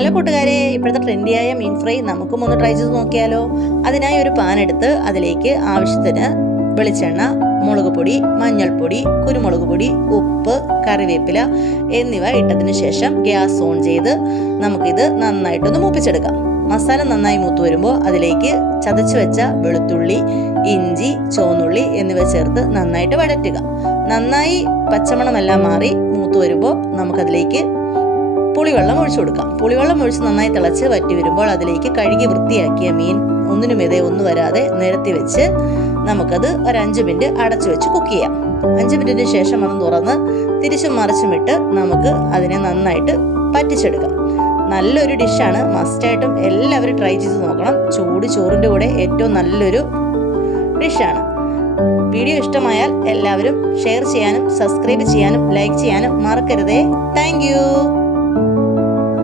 Hello കൂട്ടുകാരെ, ഇപ്പോഴത്തെ ട്രെൻഡിയായ മീൻ fry നമുക്കും ഒന്ന് ട്രൈ ചെയ്ത് നോക്കിയാലോ. അതിനായി ഒരു പാൻ എടുത്ത് അതിലേക്ക് ആവശ്യത്തിന് വെളിച്ചെണ്ണ, മുളക് പൊടി, മഞ്ഞൾപ്പൊടി, കുരുമുളക് പൊടി, ഉപ്പ്, കറിവേപ്പില എന്നിവ ഇട്ടതിന് ശേഷം ഗ്യാസ് ഓൺ ചെയ്ത് നമുക്കിത് നന്നായിട്ടൊന്ന് മൂപ്പിച്ചെടുക്കാം. മസാല നന്നായി മൂത്ത് വരുമ്പോൾ അതിലേക്ക് ചതച്ച് വെച്ച വെളുത്തുള്ളി, ഇഞ്ചി, ചുവന്നുള്ളി എന്നിവ ചേർത്ത് നന്നായിട്ട് വഴറ്റുക. നന്നായി പച്ചമണമെല്ലാം മാറി മൂത്ത് വരുമ്പോൾ നമുക്കതിലേക്ക് പുളിവെള്ളം ഒഴിച്ചു കൊടുക്കാം. പുളിവെള്ളം ഒഴിച്ച് നന്നായി തിളച്ച് വറ്റി വരുമ്പോൾ അതിലേക്ക് കഴുകി വൃത്തിയാക്കിയ മീൻ ഒന്നിനുമെതേ ഒന്നു വരാതെ നിരത്തി വെച്ച് നമുക്കത് ഒരു 5 മിനിറ്റ് അടച്ചു വെച്ച് കുക്ക് ചെയ്യാം. 5 മിനിറ്റിന് ശേഷം അത് തുറന്ന് തിരിച്ചും മറിച്ചുമിട്ട് നമുക്ക് അതിനെ നന്നായിട്ട് പറ്റിച്ചെടുക്കാം. നല്ലൊരു ഡിഷാണ്, മസ്റ്റായിട്ടും എല്ലാവരും ട്രൈ ചെയ്ത് നോക്കണം. ചൂട് ചോറിൻ്റെ കൂടെ ഏറ്റവും നല്ലൊരു ഡിഷാണ്. വീഡിയോ ഇഷ്ടമായാൽ എല്ലാവരും ഷെയർ ചെയ്യാനും സബ്സ്ക്രൈബ് ചെയ്യാനും ലൈക്ക് ചെയ്യാനും മറക്കരുതേ. താങ്ക്